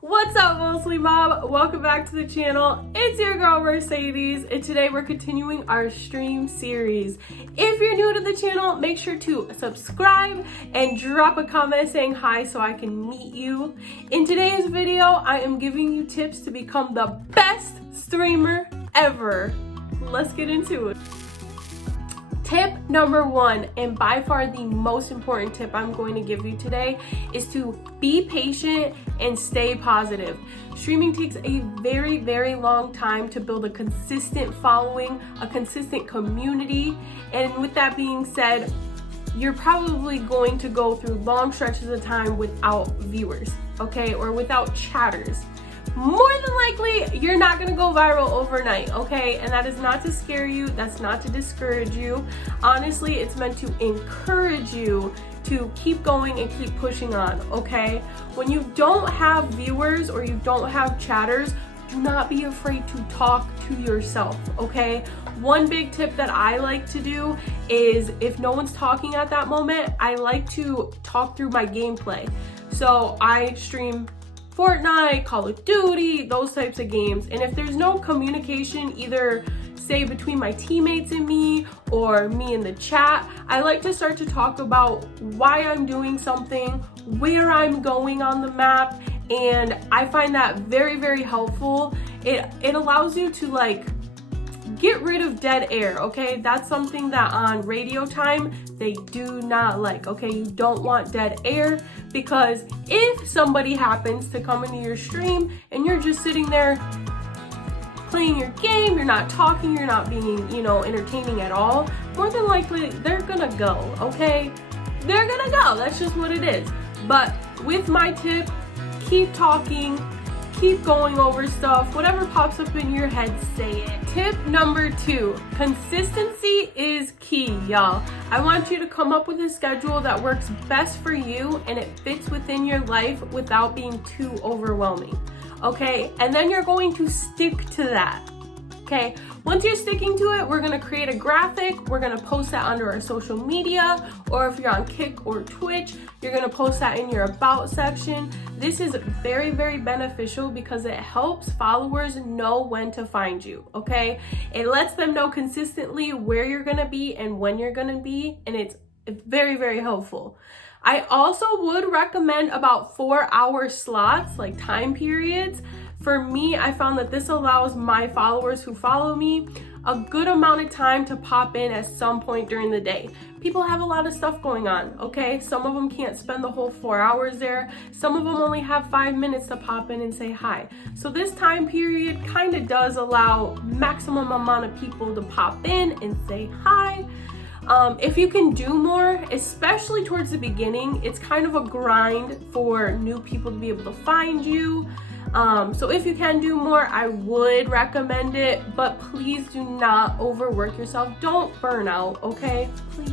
What's up, Mostly Mob? Welcome back to the channel. It's your girl Mercedes, and today we're continuing our stream series. If you're new to the channel, make sure to subscribe and drop a comment saying hi so I can meet you. In today's video, I am giving you tips to become the best streamer ever. Let's get into it. Tip number one, and by far the most important tip I'm going to give you today, is to be patient and stay positive. Streaming takes a very long time to build a consistent following, a consistent community, and with that being said, you're probably going to go through long stretches of time without viewers, okay, or without chatters. More than likely, you're not gonna go viral overnight, okay? And that is not to scare you, that's not to discourage you. Honestly, it's meant to encourage you to keep going and keep pushing on, okay? When you don't have viewers or you don't have chatters, do not be afraid to talk to yourself, okay? One big tip that I like to do is if no one's talking at that moment, I like to talk through my gameplay. So I stream Fortnite, Call of Duty, those types of games. And if there's no communication, either say between my teammates and me or me in the chat, I like to start to talk about why I'm doing something, where I'm going on the map, and I find that very helpful. It allows you to get rid of dead air, okay? That's something that on radio time, they do not like, okay? You don't want dead air, because if somebody happens to come into your stream and you're just sitting there playing your game, you're not talking, you're not being, entertaining at all, more than likely, they're gonna go, okay? They're gonna go, that's just what it is. But with my tip, keep talking, keep going over stuff, whatever pops up in your head, say it. Tip number two, consistency is key, y'all. I want you to come up with a schedule that works best for you and it fits within your life without being too overwhelming, okay? And then you're going to stick to that, okay? Once you're sticking to it, we're gonna create a graphic, we're gonna post that under our social media, or if you're on Kick or Twitch, you're gonna post that in your About section. This is very beneficial because it helps followers know when to find you, okay? It lets them know consistently where you're gonna be and when you're gonna be, and it's very helpful. I also would recommend about 4-hour slots, like time periods. For me, I found that this allows my followers who follow me a good amount of time to pop in at some point during the day. People have a lot of stuff going on, okay? Some of them can't spend the whole 4 hours there. Some of them only have 5 minutes to pop in and say hi. So this time period kind of does allow maximum amount of people to pop in and say hi. If you can do more, especially towards the beginning, it's kind of a grind for new people to be able to find you. So if you can do more, I would recommend it, but please do not overwork yourself. Don't burn out, okay? Please.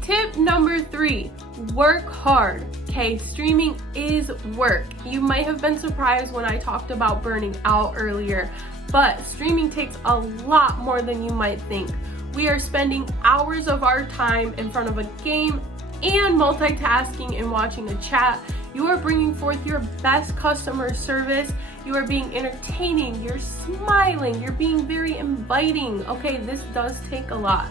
Tip number three, work hard, okay? Streaming is work. You might have been surprised when I talked about burning out earlier, but streaming takes a lot more than you might think. We are spending hours of our time in front of a game and multitasking and watching a chat. You are bringing forth your best customer service. You are being entertaining, you're smiling, you're being very inviting. Okay, this does take a lot.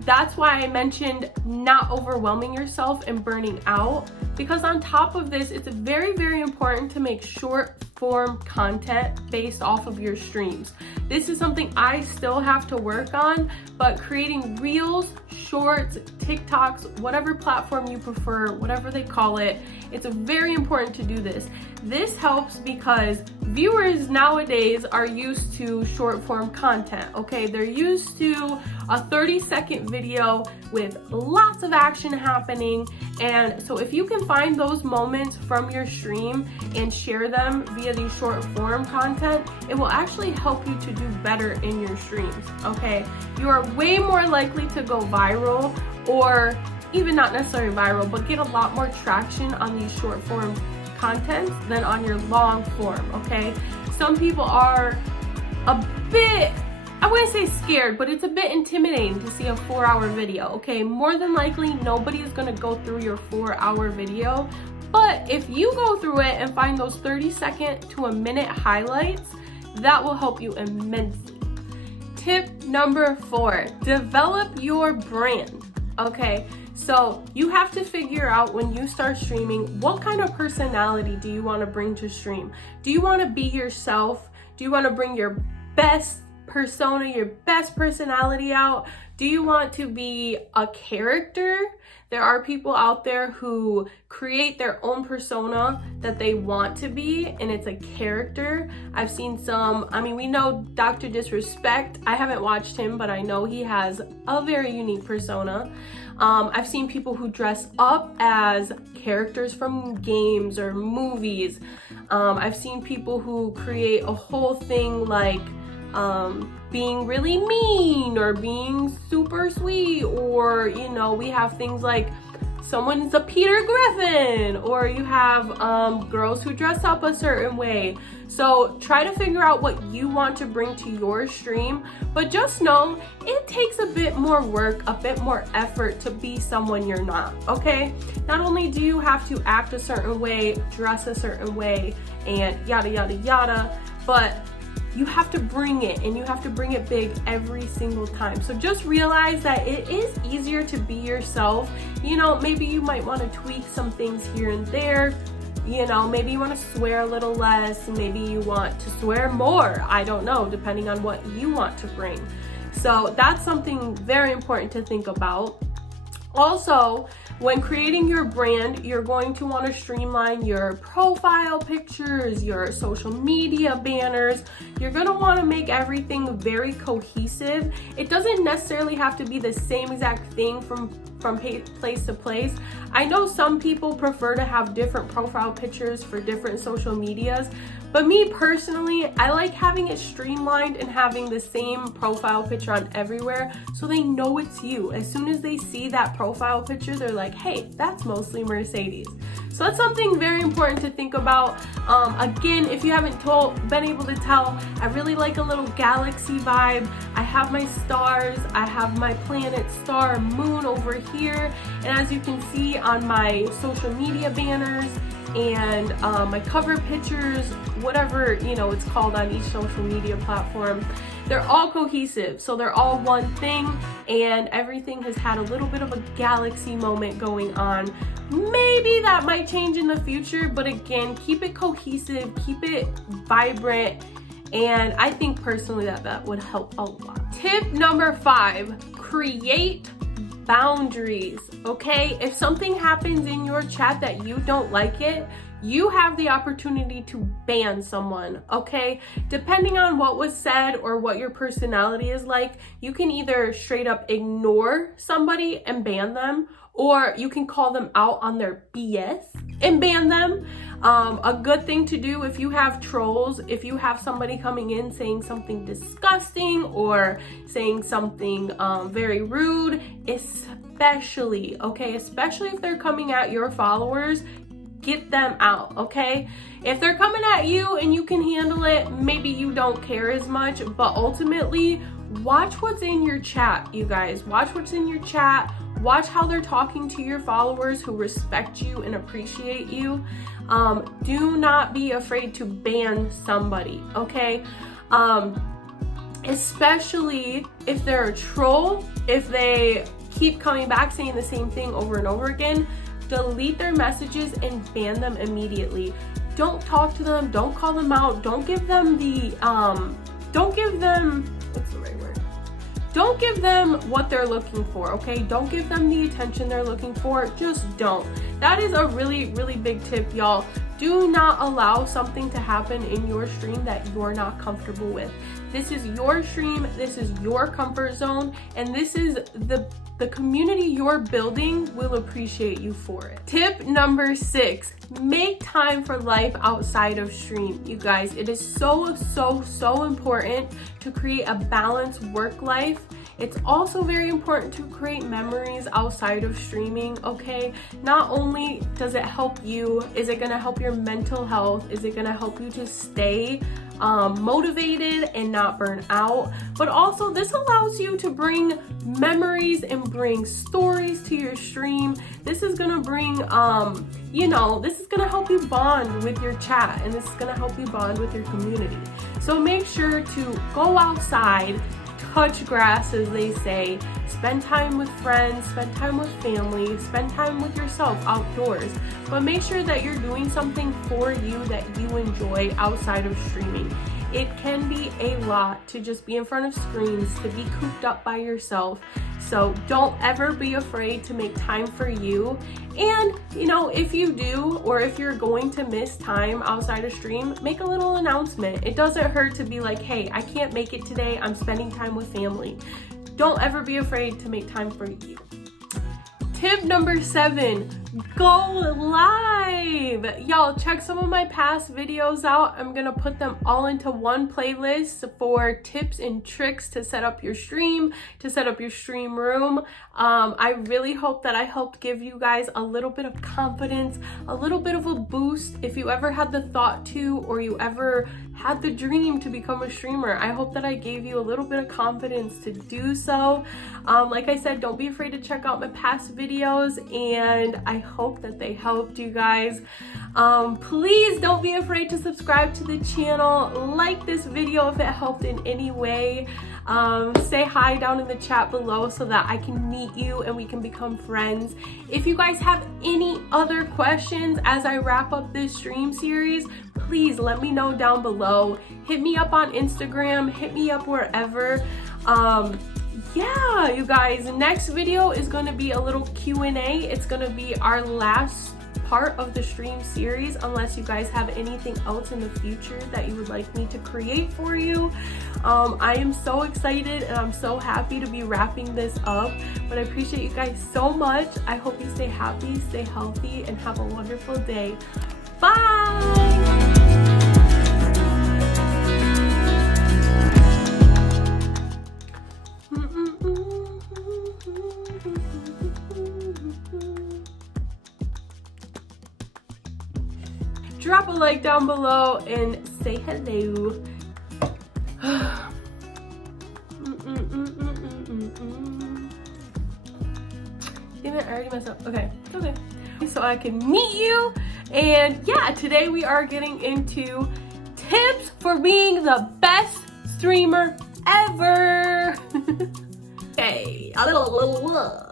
That's why I mentioned not overwhelming yourself and burning out, because on top of this, it's very important to make short form content based off of your streams. This is something I still have to work on, but creating reels, shorts, TikToks, whatever platform you prefer, whatever they call it, it's very important to do this. This helps because viewers nowadays are used to short form content, okay? They're used to a 30-second video with lots of action happening, and so if you can find those moments from your stream and share them via these short form content, it will actually help you to do better in your streams, okay? You are way more likely to go viral, or even not necessarily viral, but get a lot more traction on these short form content than on your long form, okay? Some people are a bit, I wouldn't say scared, but it's a bit intimidating to see a 4-hour video, okay? More than likely, nobody is gonna go through your 4-hour video, But if you go through it and find those 30-second to a minute highlights, that will help you immensely. Tip number 4, develop your brand. Okay, so you have to figure out when you start streaming, what kind of personality do you want to bring to stream? Do you want to be yourself? Do you want to bring your best persona, your best personality out? Do you want to be a character? There are people out there who create their own persona that they want to be, and it's a character. I've seen some, we know Dr. Disrespect. I haven't watched him, but I know he has a very unique persona. I've seen people who dress up as characters from games or movies. I've seen people who create a whole thing like being really mean or being super sweet, or we have things like someone's a Peter Griffin, or you have girls who dress up a certain way. So try to figure out what you want to bring to your stream, but just know it takes a bit more work, a bit more effort to be someone you're not, okay? Not only do you have to act a certain way, dress a certain way, and yada yada yada, but you have to bring it, and you have to bring it big every single time. So just realize that it is easier to be yourself. Maybe you might want to tweak some things here and there. Maybe you want to swear a little less, maybe you want to swear more. I don't know, depending on what you want to bring. So that's something very important to think about. Also, when creating your brand, you're going to want to streamline your profile pictures, your social media banners. You're going to want to make everything very cohesive. It doesn't necessarily have to be the same exact thing from place to place. I know some people prefer to have different profile pictures for different social medias, but me personally, I like having it streamlined and having the same profile picture on everywhere so they know it's you. As soon as they see that profile picture, they're like, hey, that's mostly Mercedes. So that's something very important to think about. Again, if you haven't been able to tell, I really like a little galaxy vibe. I have my stars, I have my planet, star, moon over here. And as you can see on my social media banners and my cover pictures, whatever it's called on each social media platform, they're all cohesive. So they're all one thing, and everything has had a little bit of a galaxy moment going on. Maybe that might change in the future, but again, keep it cohesive, keep it vibrant, and I think personally that would help a lot. Tip number 5, create boundaries, okay? If something happens in your chat that you don't like it, you have the opportunity to ban someone, okay? Depending on what was said or what your personality is like, you can either straight up ignore somebody and ban them, or you can call them out on their BS and ban them. A good thing to do if you have trolls, if you have somebody coming in saying something disgusting or saying something very rude, especially if they're coming at your followers, get them out, okay? If they're coming at you and you can handle it, maybe you don't care as much, but ultimately, watch what's in your chat, you guys. Watch what's in your chat. Watch how they're talking to your followers who respect you and appreciate you. Do not be afraid to ban somebody, okay? Especially if they're a troll, if they keep coming back saying the same thing over and over again, delete their messages and ban them immediately. Don't talk to them, don't call them out, don't give them what's the right word? Don't give them what they're looking for, okay? Don't give them the attention they're looking for, just don't. That is a really, really big tip, y'all. Do not allow something to happen in your stream that you're not comfortable with. This is your stream, this is your comfort zone, and this is the community you're building will appreciate you for it. Tip number 6, make time for life outside of stream. You guys, it is so important to create a balanced work life. It's also very important to create memories outside of streaming, okay? Not only does it help you, is it gonna help your mental health? Is it gonna help you to stay motivated and not burn out. But also this allows you to bring memories and bring stories to your stream. This is gonna bring, this is gonna help you bond with your chat, and this is gonna help you bond with your community. So make sure to go outside, touch grass, as they say, spend time with friends, spend time with family, spend time with yourself outdoors, but make sure that you're doing something for you that you enjoy outside of streaming. It can be a lot to just be in front of screens, to be cooped up by yourself. So don't ever be afraid to make time for you. And if you do, or if you're going to miss time outside of stream, make a little announcement. It doesn't hurt to be like, hey, I can't make it today, I'm spending time with family. Don't ever be afraid to make time for you. Tip number 7, go live. Y'all, check some of my past videos out. I'm gonna put them all into one playlist for tips and tricks to set up your stream, to set up your stream room. I really hope that I helped give you guys a little bit of confidence, a little bit of a boost. If you ever had the thought to, or you ever had the dream to become a streamer, I hope that I gave you a little bit of confidence to do so. Like I said, don't be afraid to check out my past videos, and I hope that they helped you guys. Please don't be afraid to subscribe to the channel, like this video if it helped in any way. Say hi down in the chat below so that I can meet you and we can become friends. If you guys have any other questions as I wrap up this stream series, please let me know down below. Hit me up on Instagram, hit me up wherever. Yeah, you guys, next video is going to be a little Q&A. It's going to be our last part of the stream series, unless you guys have anything else in the future that you would like me to create for you. I am so excited and I'm so happy to be wrapping this up, but I appreciate you guys so much. I hope you stay happy, stay healthy, and have a wonderful day. Bye! Drop a like down below and say hello. Damn it, I already messed up. Okay, okay. So I can meet you. And yeah, today we are getting into tips for being the best streamer ever. Okay, a little.